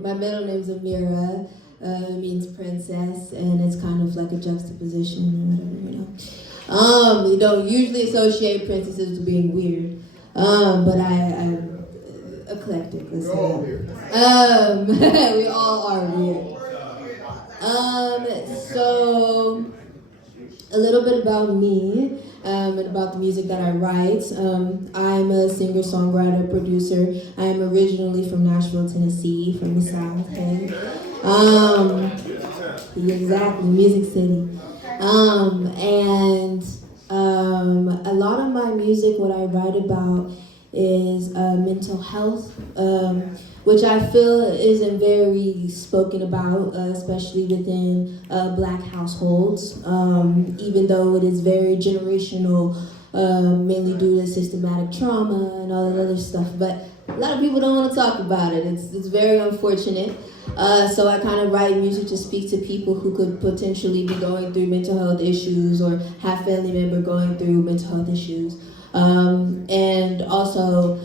My middle name's Amira. It means princess, and it's kind of like a juxtaposition or whatever, you know. You don't usually associate princesses with being weird, but I'm eclectic. Let's say. We all are weird. So a little bit about me and about the music that I write. I'm a singer, songwriter, producer. I am originally from Nashville, Tennessee, from the South. Hey. Exactly, Music City. And a lot of my music, what I write about is mental health, which I feel isn't very spoken about, especially within Black households, even though it is very generational, mainly due to systematic trauma and all that other stuff. But a lot of people don't want to talk about it. It's very unfortunate. So I kind of write music to speak to people who could potentially be going through mental health issues or have family member going through mental health issues. And also,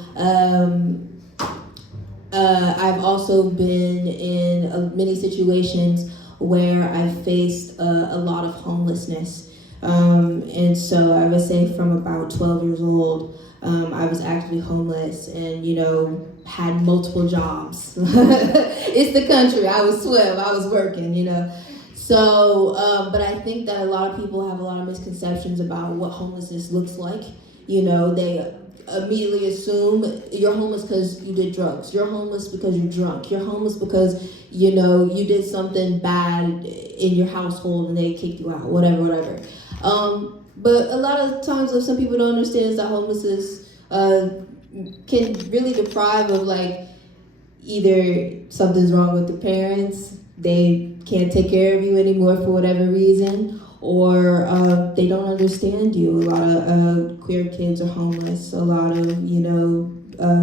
I've also been in many situations where I faced a lot of homelessness. And so I would say from about 12 years old, I was actually homeless and, you know, had multiple jobs. It's the country. I was 12. I was working, you know. So, but I think that a lot of people have a lot of misconceptions about what homelessness looks like. You know, they immediately assume you're homeless because you did drugs. You're homeless because you're drunk. You're homeless because, you know, you did something bad in your household and they kicked you out, whatever. But a lot of times what some people don't understand is that homelessness can really deprive of, like, either something's wrong with the parents, they can't take care of you anymore for whatever reason, or they don't understand you. A lot of queer kids are homeless, a lot of, you know,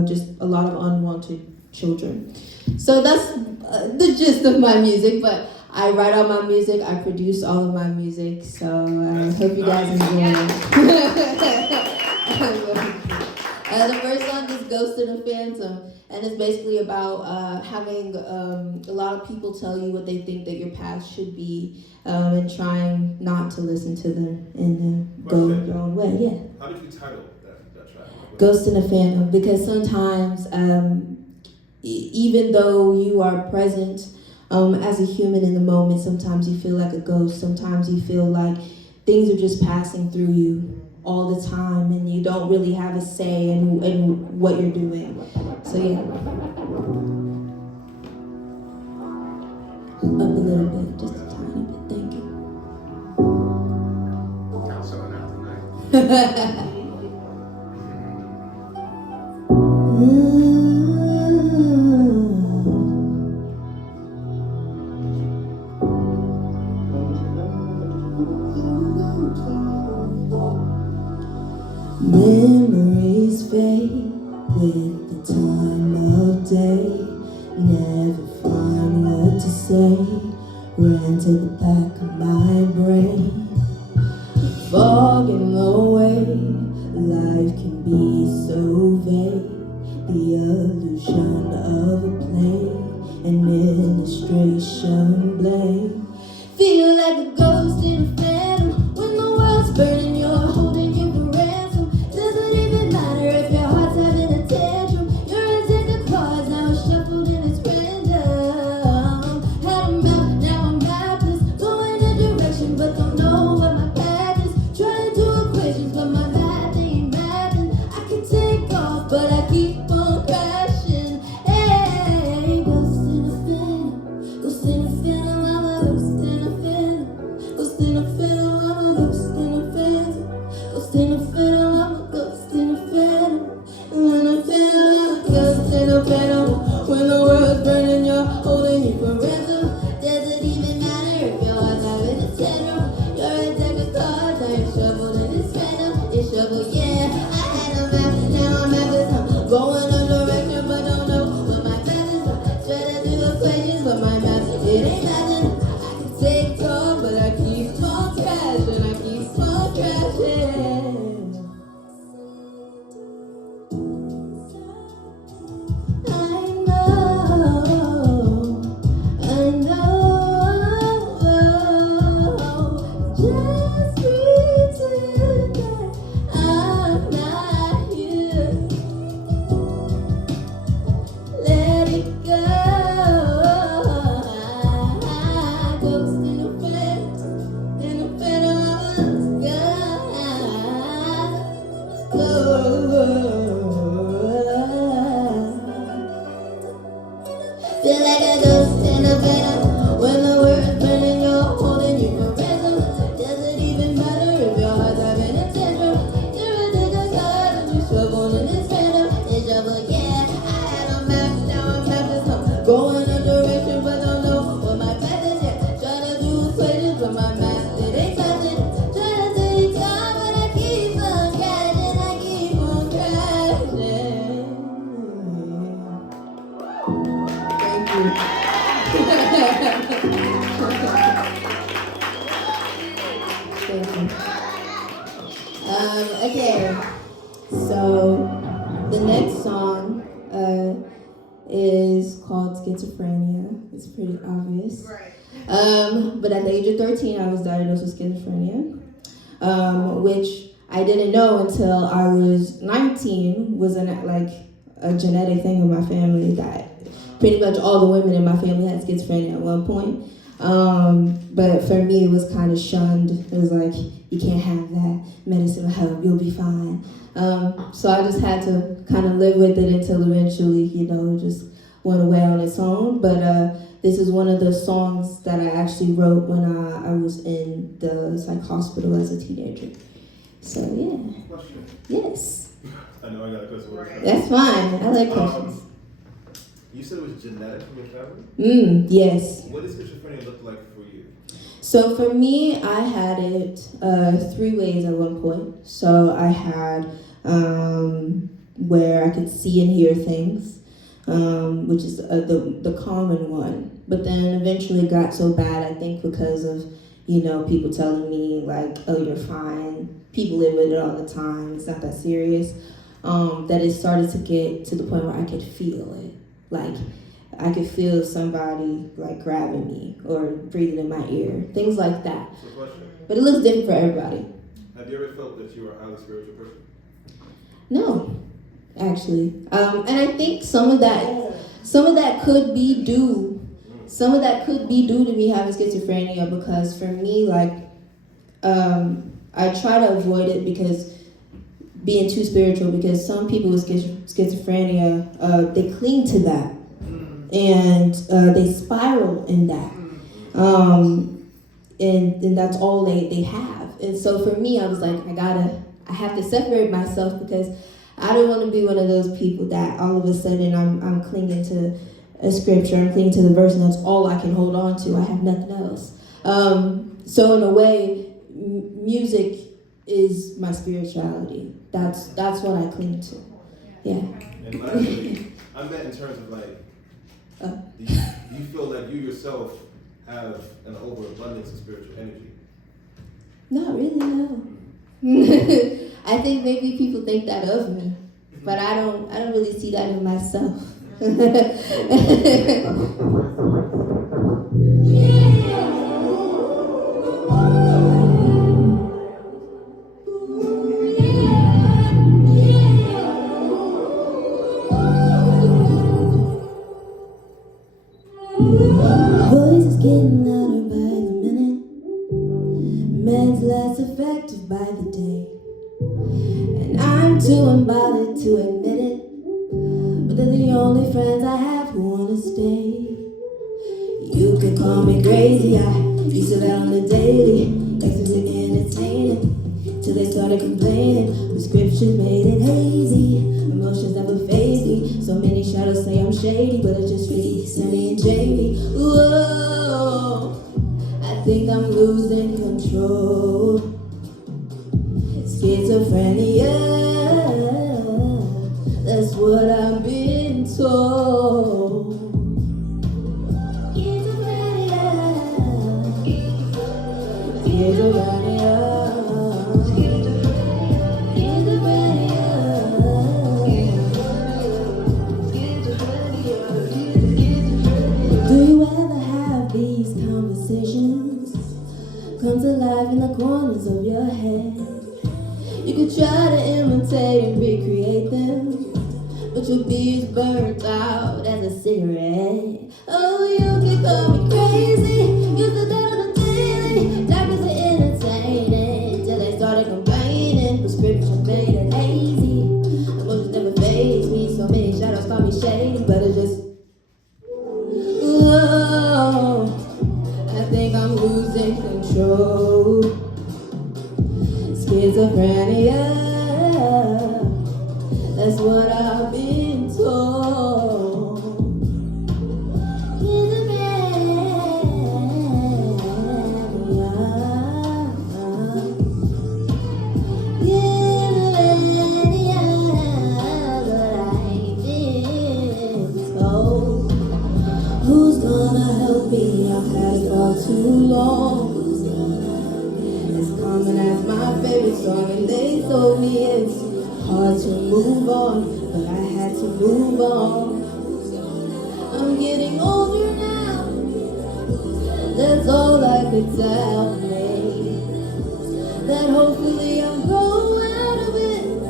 just a lot of unwanted children. So that's the gist of my music, but I write all my music, I produce all of my music, so I hope you guys enjoy it. The first song is Ghost in the Phantom, and it's basically about having a lot of people tell you what they think that your path should be, and trying not to listen to them and go your own way. Yeah. How did you title that track? Ghost in the Phantom, because sometimes, even though you are present as a human in the moment, sometimes you feel like a ghost. Sometimes you feel like things are just passing through you all the time, and you don't really have a say in what you're doing. So yeah, up a little bit, just a tiny bit. Thank you. Count someone out tonight. Memories fade with the time of day. Never find what to say. Ran to the back of my brain. Fogging away. Life can be so vague. The illusion of a plane. An illustration blame. Feel like a ghost in a phantom. When the world's burning, you're holding you for ransom. Doesn't even matter if your heart's having a tantrum. You're a deck of cards, now it's shuffled and it's random. Had 'em out, now I'm mapless. Going a direction, but don't know what my path is. Trying to do equations, but my math ain't mathing. I can take off, but I keep on So the next song is called Schizophrenia. It's pretty obvious. Right. But at the age of 13, I was diagnosed with schizophrenia, which I didn't know until I was 19. Was a genetic thing in my family that pretty much all the women in my family had schizophrenia at one point. But for me, it was kind of shunned. It was like, you can't have that. Medicine will help. You'll be fine. So I just had to kind of live with it until eventually, it just went away on its own. But this is one of the songs that I actually wrote when I was in the psych hospital as a teenager. So yeah. Question. Yes. I know I got a question. Right. That's fine. I like questions. You said it was genetic from your family? Yes. What does schizophrenia look like for you? So for me, I had it 3 ways at one point. So I had where I could see and hear things, which is the common one. But then eventually it got so bad, I think because of, people telling me like, oh, you're fine. People live with it all the time. It's not that serious. That it started to get to the point where I could feel it. Like, I could feel somebody like grabbing me or breathing in my ear, things like that. So question. But it looks different for everybody. Have you ever felt that you are a highly spiritual person? No, actually, and I think some of that could be due to me having schizophrenia, because for me, like, I try to avoid it because being too spiritual, because some people with schizophrenia, they cling to that. And they spiral in that. And that's all they have. And so for me, I was like, I have to separate myself, because I don't want to be one of those people that all of a sudden I'm clinging to a scripture, I'm clinging to the verse, and that's all I can hold on to. I have nothing else. So in a way, music is my spirituality. That's what I cling to. Yeah. And lastly, I meant in terms of like, do you feel like you yourself have an overabundance of spiritual energy? Not really, no. I think maybe people think that of me, but I don't really see that in myself. Voices getting louder by the minute, meds less effective by the day, and I'm too unbothered to admit it, but they're the only friends I have who wanna stay. You could call me crazy, I used to that on the daily, exes to entertaining, till they started complaining. Prescriptions made it hazy, emotions never phase me. So many shadows say I'm shady, but it's just me, Sunny and Jamie. Whoa, I think I'm losing control. Schizophrenia, that's what I've been told. Schizophrenia, schizophrenia. Do you ever have these conversations come to life in the corners of your head? You could try to imitate and recreate them, but you'll be as burnt out as a cigarette. Oh, you can call me crazy, used to that on the daily, doctors are entertaining, till they started complaining. Prescription made it hazy, emotions never faze me. So many shadows call me shady, but it's just, whoa, I think I'm losing control. Schizophrenia, that's what I've been told. Who's gonna help me? I've had it all too long. As common as my favorite song, and they told me it's hard to move on, but I had to move on. I'm getting older now, that's all I could tell me. That hopefully I'll grow out of it,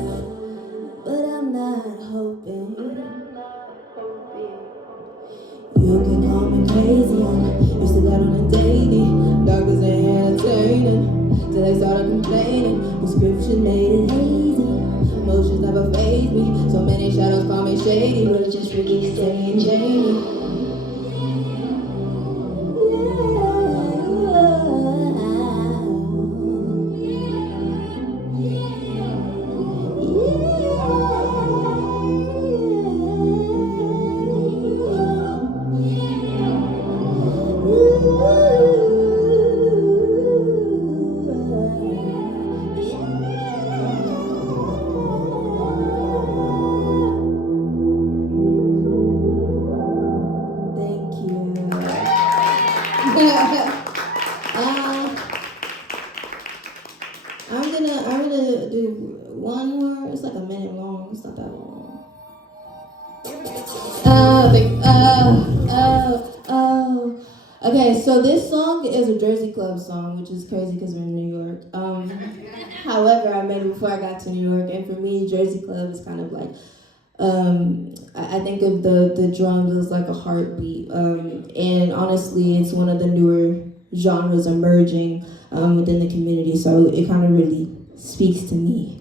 but I'm not hoping. You can call me crazy, I'm used to that on a daily. Doctors ain't entertaining, till they started complaining. Prescription made it hazy, emotions never faze me. So many shadows call me shady, but it's just really staying Jamie. Thank you. I'm gonna do one more. It's like a minute long. It's not that long. Okay, so this song is a Jersey Club song, which is crazy because we're in New York. However, I made it before I got to New York, and for me, Jersey Club is kind of like, I think of the drums as like a heartbeat, and honestly, it's one of the newer genres emerging within the community, so it kind of really speaks to me.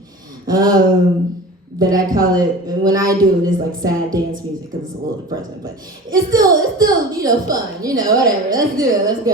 But I call it, when I do it, it's like sad dance music because it's a little depressing, but it's still, fun, whatever. Let's do it, let's go.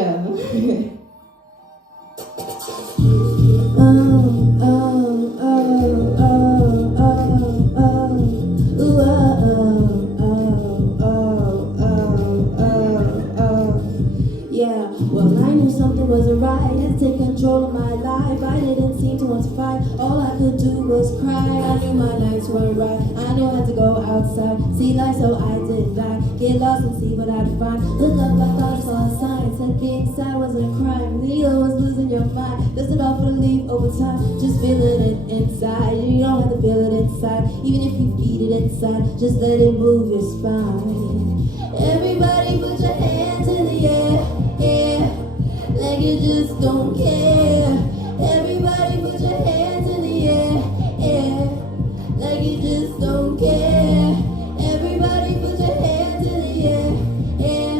Yeah, well, I knew something wasn't right. I had to take control of my life. I didn't seem to want to fight. All I could do was cry. I knew my nights weren't right. I knew I had to go outside, see life, so I did die. Get lost and see what I'd find. Look up, I thought I saw a sign. Said being sad wasn't a crime. Neither was losing your mind. That's enough for leave over time. Just feeling it inside. You don't have to feel it inside. Even if you feed it inside, just let it move your spine. Everybody put your hands in the air, like you just don't care. Everybody put your hands in the air, like you just don't care. Everybody put your hands in the air,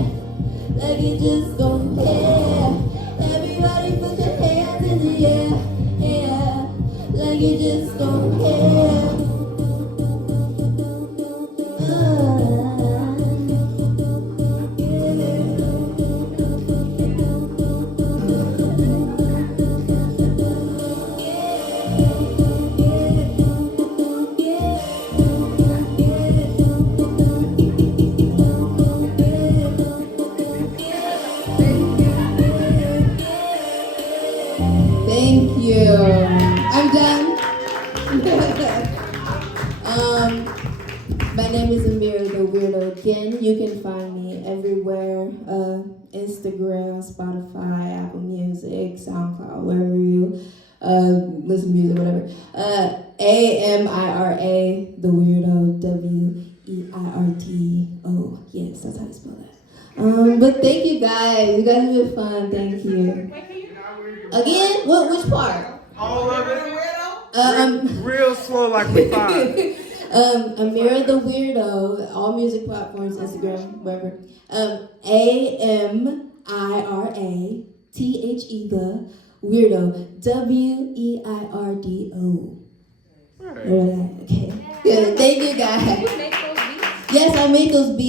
like you just don't care. Everybody put your hands in the air, like you just don't care. Thank you. I'm done. My name is Amira, the Weirdo. Again, you can find me everywhere. Instagram, Spotify, Apple Music, SoundCloud, wherever you listen to music, whatever. Amira, the Weirdo, Weirdo. Yes, that's how you spell that. But thank you guys. You guys have been fun. Thank you. Again? Which part? All of it. Real slow like we find. Amira the Weirdo, all music platforms, Instagram, wherever. AMIRA, the Weirdo, WEIRDO. Right. Okay. Good. Thank you guys. Did you make those beats? Yes, I made those beats.